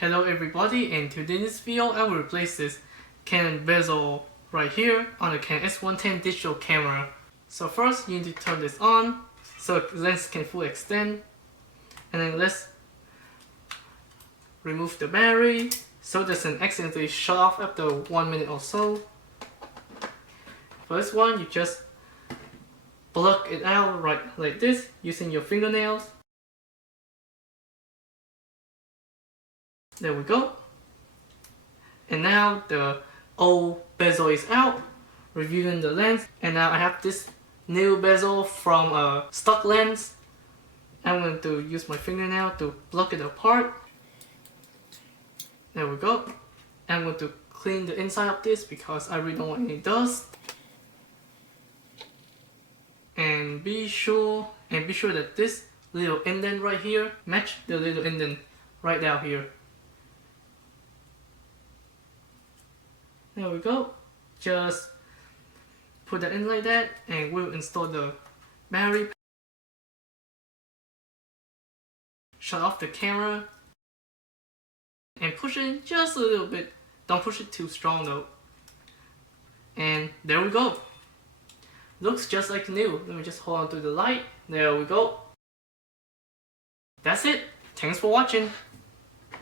Hello everybody, and today in this video I will replace this Canon bezel right here on the Canon S110 digital camera. So first you need to turn this on so the lens can fully extend, and then let's remove the battery so it doesn't accidentally shut off after 1 minute or so. For this one, you just plug it out right like this using your fingernails. There we go. And now the old bezel is out, reviewing the lens, and now I have this new bezel from a stock lens. I'm going to use my fingernail to pluck it apart. There we go. I'm going to clean the inside of this because I really don't want any dust. And be sure that this little indent right here match the little indent right down here. There we go. Just put that in like that, and we'll install the battery. Shut off the camera and push it in just a little bit. Don't push it too strong though. And there we go. Looks just like new. Let me just hold on to the light. There we go. That's it. Thanks for watching.